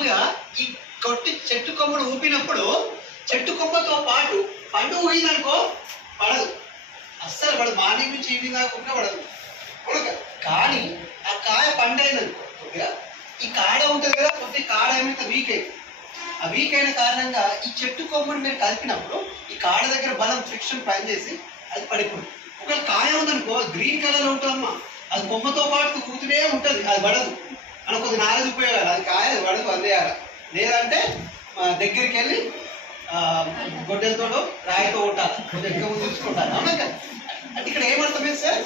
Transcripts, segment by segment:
మామూలుగా ఈ కొట్టి చెట్టు కొమ్మను ఊపినప్పుడు చెట్టు కొమ్మతో పాటు పండు ఊగిందనుకో పడదు, అస్సలు పడదు. మార్నింగ్ నుంచి ఈవినింగ్ దాకా కూడా పడదు. కానీ ఆ కాయ పండైందనుకో కొద్దిగా ఈ కాడ ఉంటుంది కదా, కొద్ది కాడ ఏమైతే వీక్ అయింది. ఆ వీక్ అయిన కారణంగా ఈ చెట్టు కొమ్మను మీరు కలిపినప్పుడు ఈ కాడ దగ్గర బలం ఫ్రిక్షన్ పనిచేసి అది పడిపోతుంది. ఒకవేళ కాయ ఉందనుకో గ్రీన్ కలర్ ఉంటుందమ్మా, అది కొమ్మతో పాటు కూతునే ఉంటుంది, అది పడదు. మనకు కొద్ది నాలెడ్జ్ ఉపయోగాలు, అది కాయ అది పడదు అందేయాలి. లేదంటే దగ్గరికి వెళ్ళి గొడ్డలతో రాయితో ఉంటారు, కొద్దిగా ఎక్కువ ఉంచుకుంటారు. అవునా కదా? అంటే ఇక్కడ ఏమర్థమైంది సార్,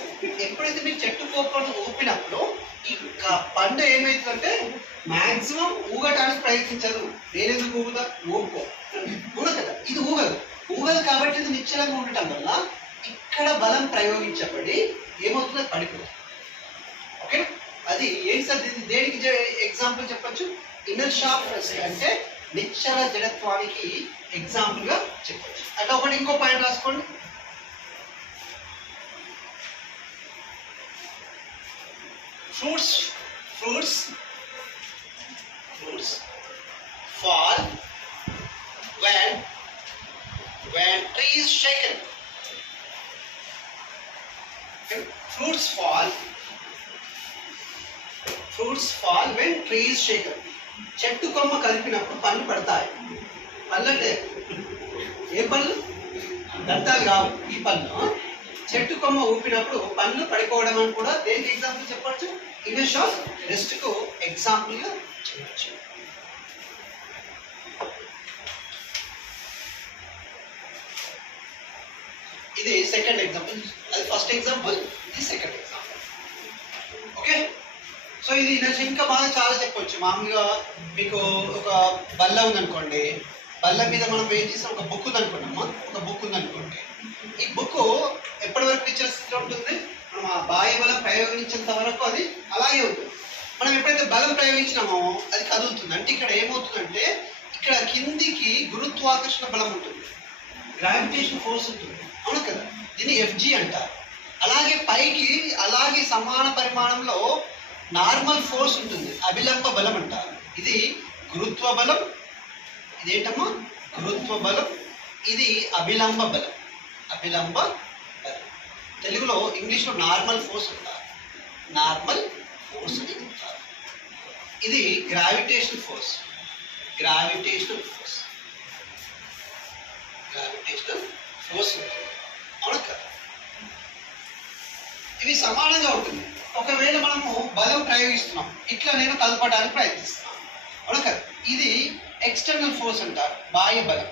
ఎప్పుడైతే మీరు చెట్టు కొమ్మను ఊపినప్పుడు ఈ పండు ఏమవుతుందంటే మాక్సిమం ఊగటానికి ప్రయత్నించదు. నేనెందుకు ఊగుతా, ఊరుకో. ఊగ కదా, ఇది ఊగదు. ఊగదు కాబట్టి ఇది నిశ్చలంగా ఉండటం వల్ల ఇక్కడ బలం ప్రయోగించబడి ఏమవుతుందో పడిపోతుంది. ఓకే, అది ఏంటి సార్, దేనికి ఎగ్జాంపుల్ చెప్పచ్చు? ఇన్నర్ షార్ప్నెస్ అంటే నిశ్చల జడత్వానికి ఎగ్జాంపుల్ గా చెప్పచ్చు. అంటే ఒకటి ఇంకో పాయింట్ రాసుకోండి. Fruits fall when tree is shaken. Okay? Fruits fall when tree is shaken. చెట్టు కొమ్మ కలిపినప్పుడు పళ్ళు పడతాయి. పళ్ళు అంటే ఏ పళ్ళు? దంతాలు కావు. ఈ పళ్ళు చెట్టు కొమ్మ ఊపినప్పుడు పళ్ళు పడిపోవడం అని కూడా దేనికి ఎగ్జాంపుల్ చెప్పవచ్చు? ఇన్నర్ షార్ప్ రెస్ట్ కు ఎగ్జాంపుల్ గా చెప్పచ్చు. ఇది సెకండ్ ఎగ్జాంపుల్, అది ఫస్ట్ ఎగ్జాంపుల్, ఇది సెకండ్ ఎగ్జాంపుల్. ఓకే, సో ఇది ఇంకా బాగా చాలా చెప్పవచ్చు. మామూలుగా మీకు ఒక బల్ల ఉందనుకోండి, బల్ల మీద మనం ఏం చేస్తాం, ఒక బుక్ ఉందనుకున్నామా, ఒక బుక్ ఉందనుకోండి. ఈ బుక్ ఎప్పటి వరకు నిశ్చల స్థితిలో ఉంటుంది? మనం ఆ బాహ్య బలం ప్రయోగించేంత వరకు అది అలాగే ఉంటుంది. మనం ఎప్పుడైతే బలం ప్రయోగించినామో అది కదులుతుంది. అంటే ఇక్కడ ఏమవుతుందంటే ఇక్కడ కిందికి గురుత్వాకర్షణ బలం ఉంటుంది, గ్రావిటేషన్ ఫోర్స్ ఉంటుంది. అవును కదా, దీన్ని FG అంటారు. అలాగే పైకి అలాగే సమాన పరిమాణంలో నార్మల్ ఫోర్స్ ఉంటుంది, అభిలంబ బలం అంటారు. ఇది గురుత్వ బలం, ఇదేంటమ్మా గురుత్వ బలం, ఇది అభిలంబ బలం. అభిలంబ బలం తెలుగులో ఇంగ్లీష్లో నార్మల్ ఫోర్స్ అంటారు, నార్మల్ ఫోర్స్ అని చెప్తారు. ఇది gravitational force, gravitational force, gravitational force ఉంటుంది. అవును కదా, ఇవి సమానంగా ఉంటుంది. ఒకవేళ మనము బలం ప్రయోగిస్తున్నాం, ఇట్లా నేను కలపడానికి ప్రయత్నిస్తున్నాను. అవును కదా, ఇది ఎక్స్టర్నల్ ఫోర్స్ అంటారు, బాహ్య బలం.